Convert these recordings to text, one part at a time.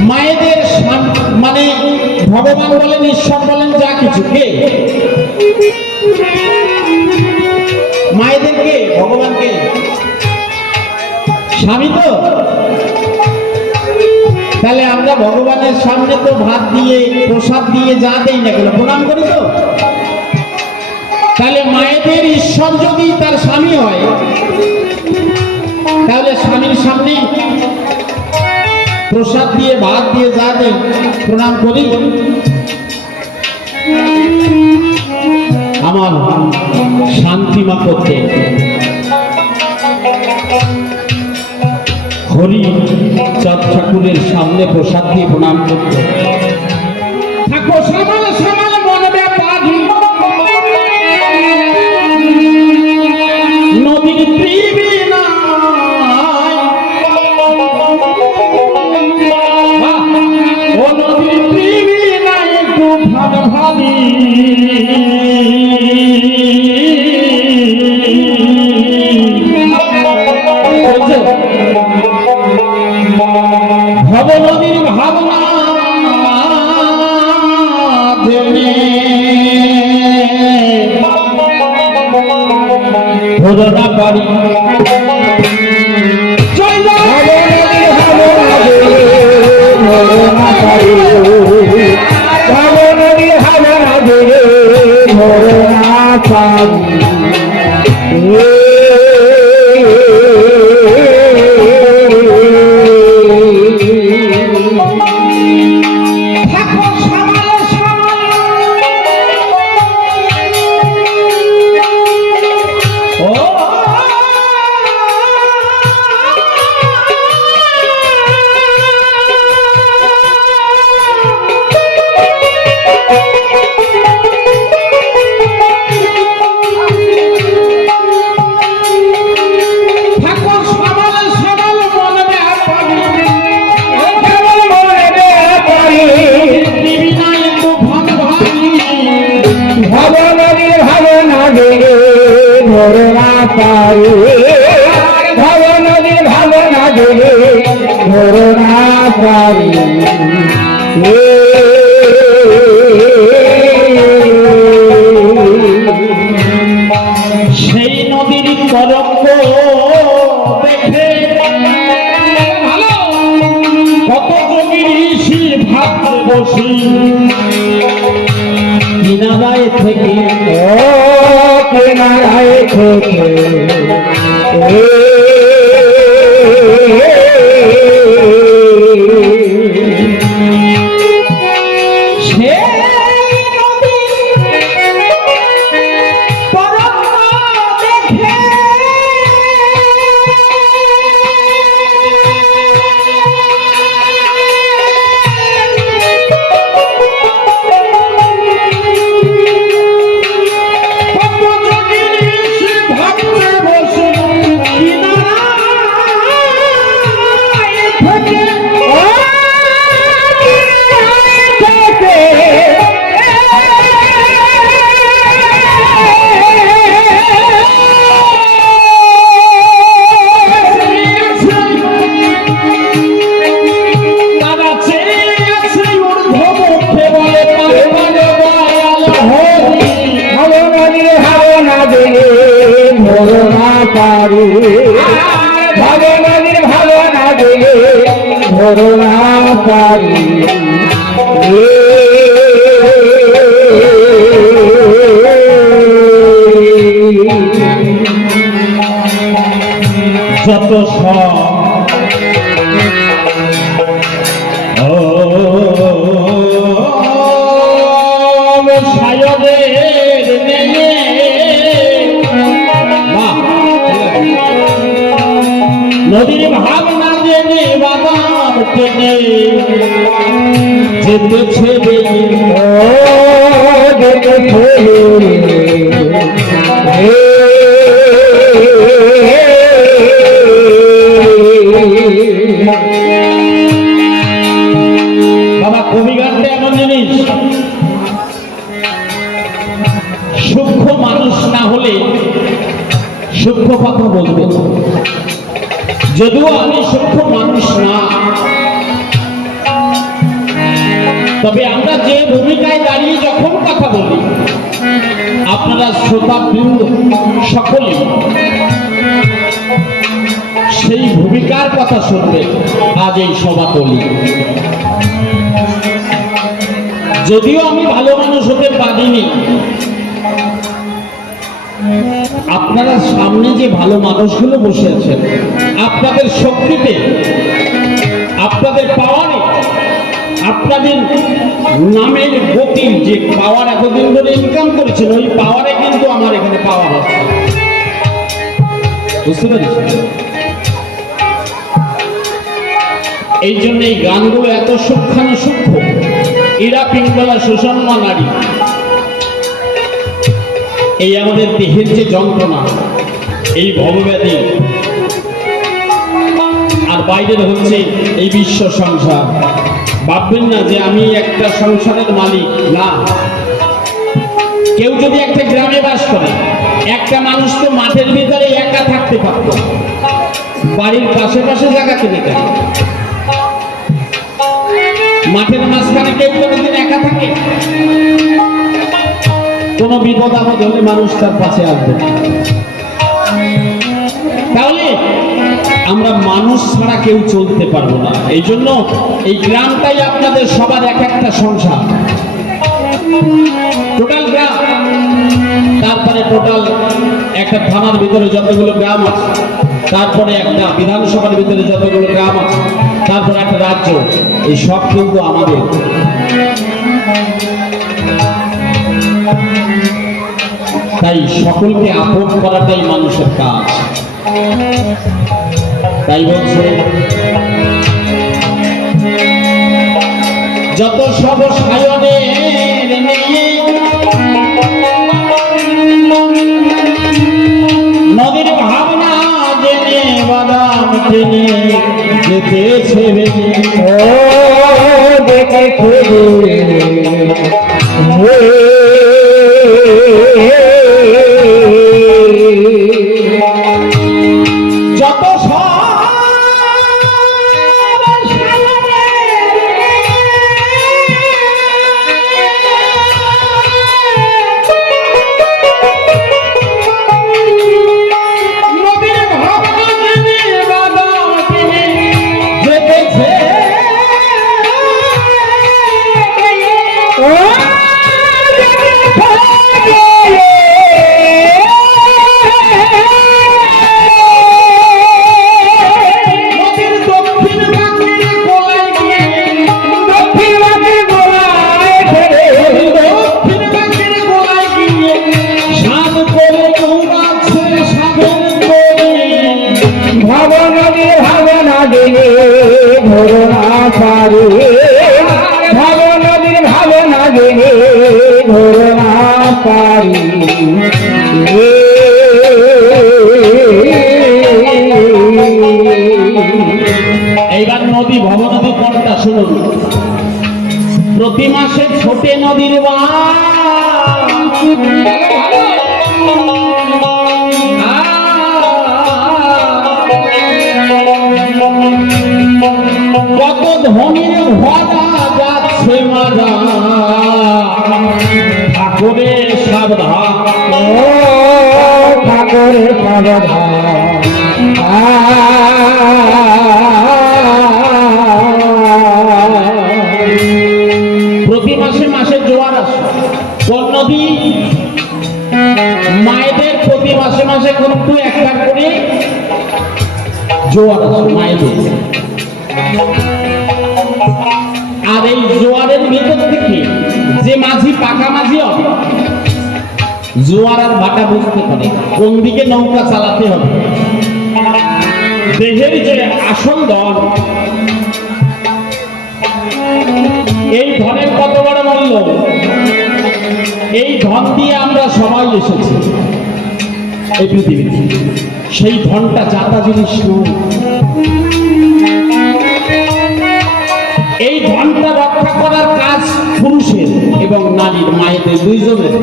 মায়েদের মানে ভগবান বলেন, ঈশ্বর বলেন, যা কিছু। কে? মায়েদের কে? ভগবান কে? স্বামী তো? তাহলে আমরা ভগবানের সামনে তো ভাত দিয়ে, প্রসাদ দিয়ে যা দেই না কেন? প্রণাম করি তো। তাহলে মায়েদের ঈশ্বর যদি তার স্বামী হয়, তাহলে স্বামীর সামনে প্রসাদ দিয়ে, ভাত দিয়ে যা দেন, প্রণাম করি। আমার শান্তিমা করতে হরি চাঁদ ঠাকুরের সামনে প্রসাদ দিয়ে প্রণাম করতে। ঠাকুর সামাল সামাল ধরনা পারি পারি ভবনদীর ভাবনা দিলে ধরনা পারি থেকে পারি। ভবনদীর ভাবনা দিলে ধরনা পারি। টেনে যেতেছে কথা শুনবে। আজ এই সভাতলি। যদিও আমি ভালো মানুষ হতে পারিনি আপনারা সামনে যে ভালো মানুষগুলো বসে আছেন, আপনাদের শক্তিতে, আপনাদের পাওয়ারে, আপনাদের নামের গতি, যে পাওয়ার এতদিন ধরে ইনকাম করেছেন, ওই পাওয়ারে কিন্তু আমার এখানে পাওয়া হচ্ছে। বুঝতে পেরেছি এই জন্য এই গানগুলো এত সূক্ষ্মাণু সূক্ষ্ম এরা পিঙ্গলা সুষম্মা নারী। এই আমাদের দেহের যে যন্ত্রণা, এই ভবব্যাধি। আর বাইরের হচ্ছে এই বিশ্ব সংসার। ভাববেন না যে আমি একটা সংসারের মালিক, না। কেউ যদি একটা গ্রামে বাস করে, একটা মানুষ তো মাঠের ভিতরে একা থাকতে পারত। বাড়ির পাশে পাশে জায়গা কিনে কেন মাঠের মাঝখানে কেউ কোনোদিন একা থাকে? কোন বিপদ আপদ হলে মানুষ তার পাশে আসবে। তাহলে আমরা মানুষ ছাড়া কেউ চলতে পারব না। এই জন্য এই গ্রামটাই আপনাদের সবার এক একটা সংসার। টোটাল গ্রাম। তারপরে টোটাল একটা থানার ভিতরে যতগুলো গ্রাম আছে, তারপরে একটা বিধানসভার ভিতরে যতগুলো গ্রাম আছে তারপরে একটা রাজ্য, এই সব কিন্তু আমাদের। তাই সকলকে আপন করাটাই মানুষের কাজ। তাই বলছে, যত সব সায়নের যেতেছে বেগে। ও দেখে খুঁজে ভাবনাদি ভাবনা দিলে ধরনা পারে ভাবনাদির ভাবনা দিলে ধরনা পারি এইবার নদী ভবনদী কোনটা শুনুন। প্রতি মাসে ছোটে নদীর কত ঠাকুরের সাবধান ঠাকুরের সাবধান। ভাটা বুঝতে পারে। কোন দিকে নৌকা চালাতে হবে? দেহের যে আসল দল, এই ধনের কত বড় মূল্য? এই ধন দিয়ে আমরা সবাই এসেছি এই পৃথিবীতে। সেই ধনটা যাতা জিনিস এই ধনটা রক্ষা করার কাজ পুরুষের এবং নারীর, মায়েদের, দুইজনের।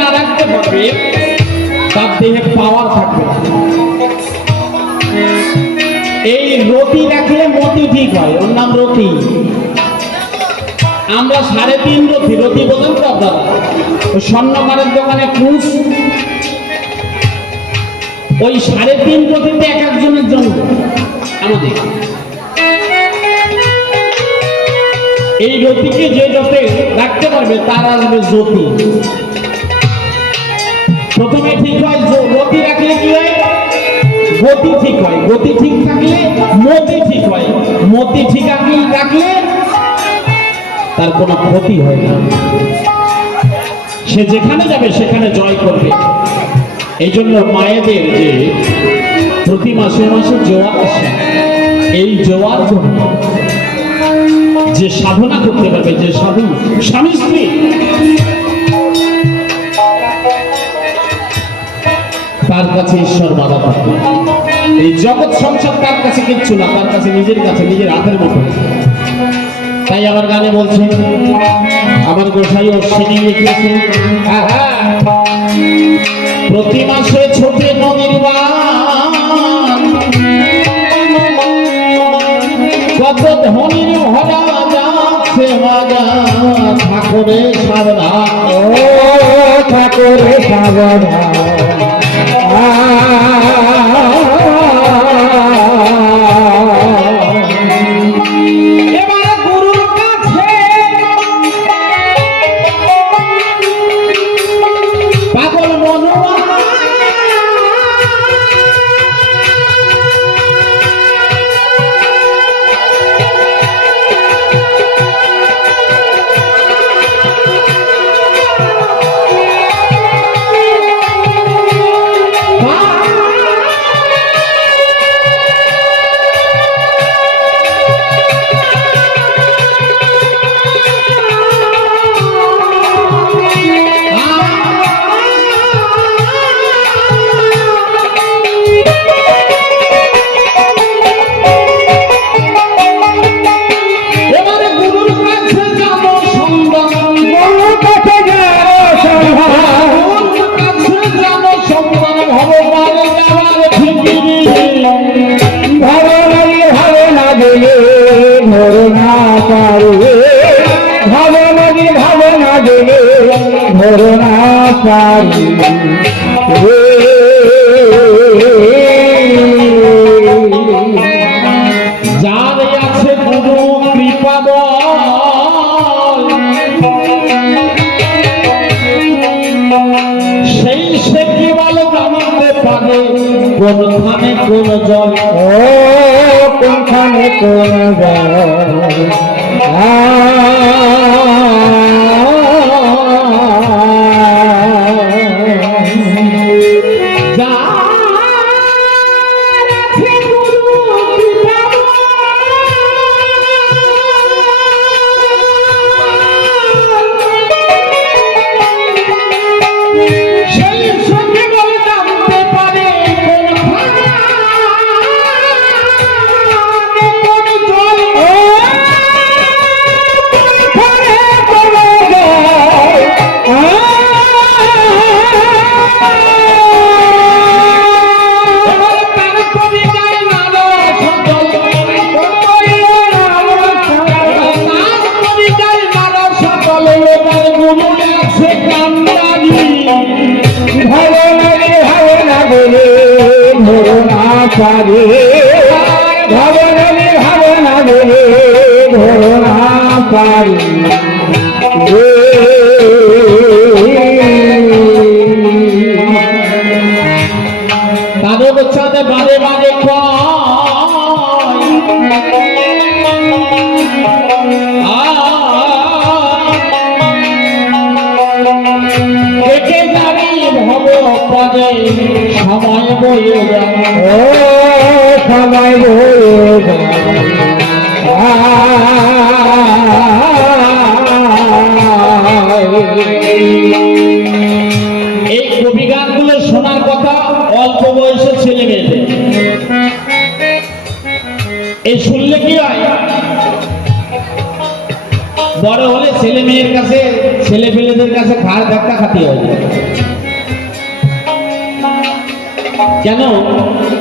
না রাখতে পারবে, তার দেহে পাওয়ার থাকবে এই রতি রাখলে মতি ঠিক হয়, ওর নাম রতি। আমরা সাড়ে তিন রতি রতি বোঝেন তো আপনারা। স্বর্ণকারের দোকানে ক্রুশ। ওই সাড়ে তিন রতিতে এক একজনের জন্য আমাদের এই রতিকে যে যতে রাখতে পারবে, তার আসবে জ্যোতি। প্রথমে ঠিক হয় রতি রাখলে কি হয়? গতি ঠিক হয়। গতি ঠিক থাকলে মতি ঠিক হয়। মতি ঠিক রাখলে তার কোনো ক্ষতি হয় না। সে যেখানে যাবে, সেখানে জয় করবে। এই জন্য মায়েদের যে প্রতি মাসে মাসে জোয়ার আসে, এই জোয়ার জন্য যে সাধনা করতে পারবে যে সাধু, স্বামী স্ত্রী তার কাছে ঈশ্বর বাধা পাবে এই জগৎ সংসার তার কাছে কিচ্ছু না, তার কাছে নিজের কাছে, নিজের হাতের মতো। তাই আমার গানে বলছে, আমার গোসাই অশ্বিনী লিখেছে প্রতি মাসে ছোটে কত ধনির ঠাকুরে সাবধান ও ঠাকুর সাবধান যার আছে গুরু, কৃপা সেই সে কি জানতে পারে কোনখানে কোন জল কোনখানে কোন যার পারে ধাক্কা খাতে কেন?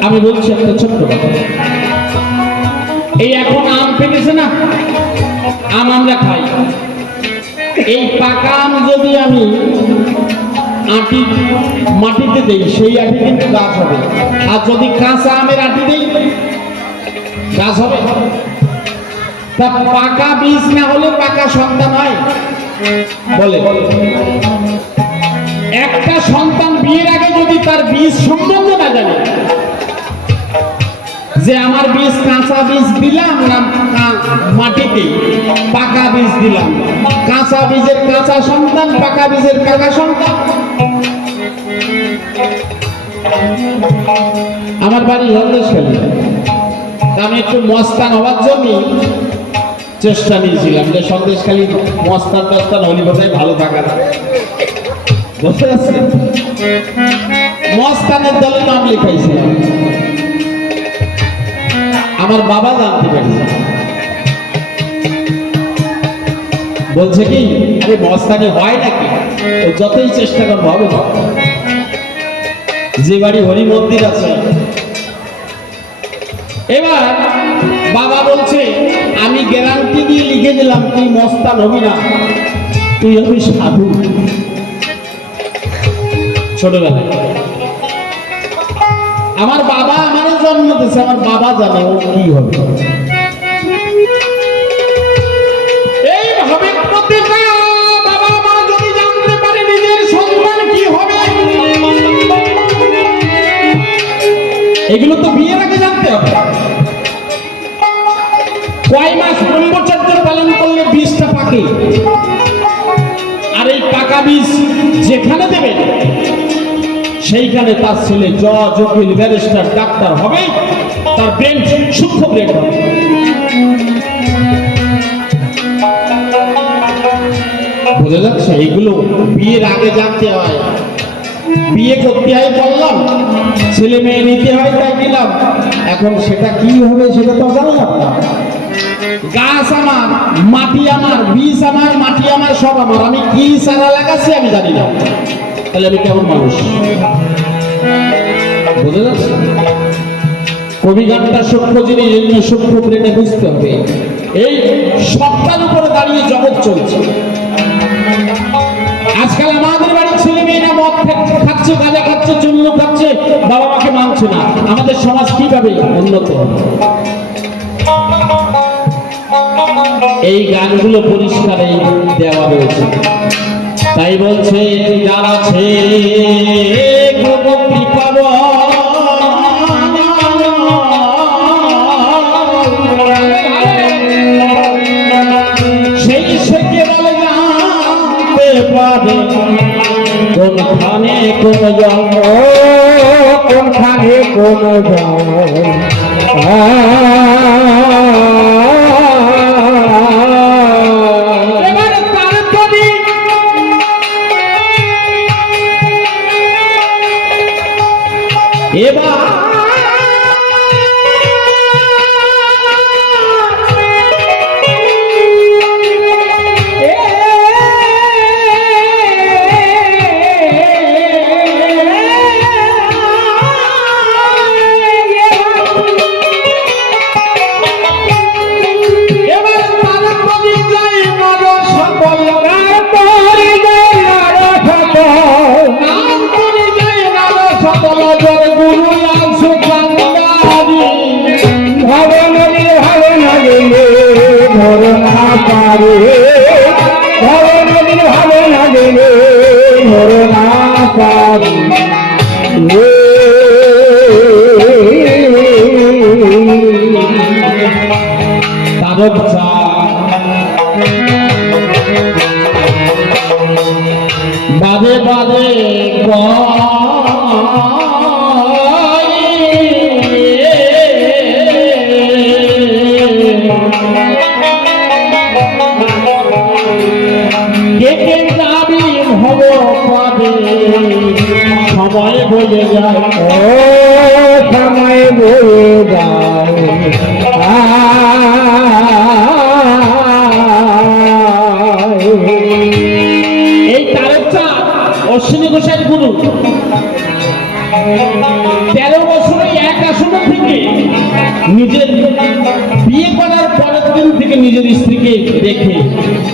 আমি বলছি একটা ছোট্ট কথা। এই এখন আম পেকেছে না? আম আমরা খাই। এই পাকা আম যদি আমি আটি মাটিতে দেই, সেই আটি কিন্তু গাছ হবে। আর যদি কাঁচা আমের আটি দেই, গাছ হবে। তা পাকা বীজ না হলে পাকা সন্তান হয়? বলে। একটা সন্তান বিয়ের আগে যদি তার বীজ সম্বন্ধে না জানে, যে আমার বীজ কাঁচা বীজ দিলাম না মাটিতে পাকা বীজ দিলাম? কাঁচা বীজের কাঁচা সন্তান, পাকা বীজের পাকা সন্তান? আমার বাড়ি হলদেশখালী আমি একটু মস্তান হওয়ার জন্য চেষ্টা নিয়েছিলাম যে সন্দেশখালী মস্তান টস্তান হলি বোধহয় ভালো থাকা বুঝতে পারছেন মস্তানের দলে নাম লিখাইছিলাম আমার বাবা জানতে পেরেছে। বলছে কি, আরে মস্তানি হয় নাকি? ও যতই চেষ্টা করব হবে যে বাড়ি হরি মন্দির আছে। এবার বাবা বলছে, আমি গ্যারান্টি দিয়ে লিখে দিলাম, তুই মস্তান হবি না। তুই হবি সাধু। ছোটবেলায়। আমার বাবা আমারও জন্ম দিয়েছে আমার বাবা জানে ও কি হবে। সন্তান কি হবে। এগুলো তো বিয়ের আগে জানতে হবে। কয় মাস ব্রহ্মচর্য পালন করলে বীজটা পাকে? আর এই পাকা বীজ যেখানে দেবে সেইখানে তার ছেলে জজ উকিল ব্যারিস্টার ডাক্তার হবে, তার ব্রেন সূক্ষ্ম ব্রেন হবে বোঝা যাচ্ছে? এইগুলো বিয়ের আগে জানতে হয়। বিয়ে করতে হয় বললাম, ছেলে মেয়ে নিতে হয় তাই দিলাম। এখন সেটা কি হবে সেটা তো জানলাম না। গাছ আমার, মাটি আমার, বীজ আমার, মাটি আমার, সব আমার। আমি কি সারা লাগাচ্ছি আমি জানি না। তাহলে আমি কেমন মানুষ? বুঝে যাচ্ছে কবি গানটা সূক্ষ্ম জিনিস এই জন্য সূক্ষ্ম প্লেটে বুঝতে হবে। এই সবটার উপরে দাঁড়িয়ে জগৎ চলছে। আজকাল আমাদের বাড়ির ছেলে মেয়েরা মদ খাচ্ছে- গাঁজা খাচ্ছে, চুল্ল খাচ্ছে, বাবা মাকে মানছে না। আমাদের সমাজ কীভাবে উন্নত? এই গানগুলো পরিষ্কারে দেওয়া রয়েছে তাই বলছে যার পারে কোনখানে কোন জন্ম কোনখানে কোন এবার বাদে বাদে হব পদে। সময় বলে যায়।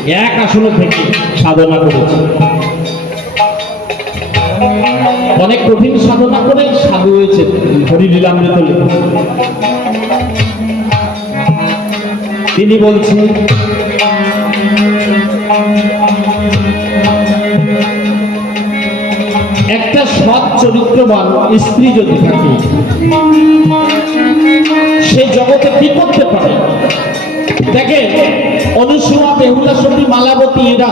এক আসনে থেকে সাধনা করেছে। অনেক কঠিন সাধনা করে সাধু হয়েছে হরিলীলামৃত লিখে। তিনি বলছেন, একটা সৎ চরিত্রবান স্ত্রী যদি থাকে, সে জগতে কি করতে পারে? দেখে অনুসুয়া বেহুলা সতী মালাবতী এরা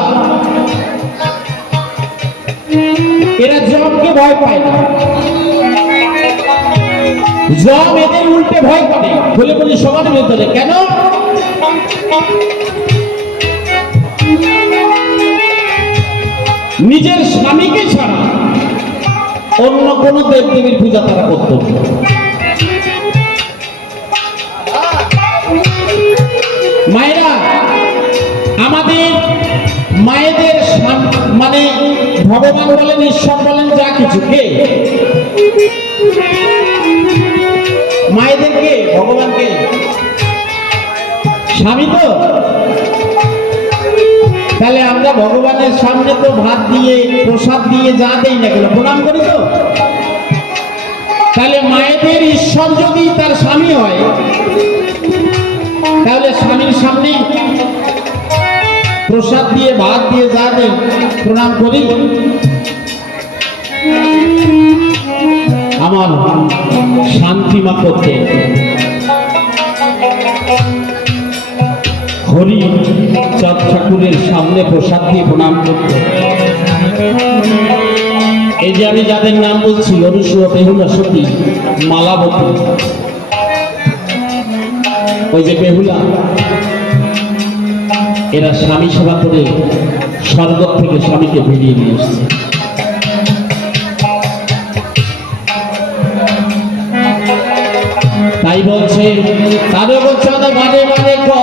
এরা জমকে ভয় পায় না। জম এদের উল্টে ভয় করে। বলে বলি, সবার ভেতরে। কেন? নিজের স্বামীকে ছাড়া অন্য কোন দেব দেবীর পূজা তারা করত ভগবান বলেন ঈশ্বর বলেন যা কিছু। কে? মায়েদের কে? ভগবানকে স্বামী তো? তাহলে আমরা ভগবানের সামনে তো ভাত দিয়ে, প্রসাদ দিয়ে যা দেই না কেন? প্রণাম করি তো। তাহলে মায়েদের ঈশ্বর যদি তার স্বামী হয়, তাহলে স্বামীর সামনে প্রসাদ দিয়ে ভাত দিয়ে যা দেই প্রণাম করি। আমার শান্তি শান্তিমা করতে। হরি চাঁদ ঠাকুরের সামনে প্রসাদ দিয়ে প্রণাম করতে। এই যে আমি যাদের নাম বলছি, অনুসূয়া বেহুলা সতী, মালাবতী। ওই যে বেহুলা এরা স্বামী সেবা করে স্বর্গ থেকে স্বামীকে ভিড়িয়ে নিয়ে এসছে। তাই বলছে, তাদের বলছে বারে বারে তোরা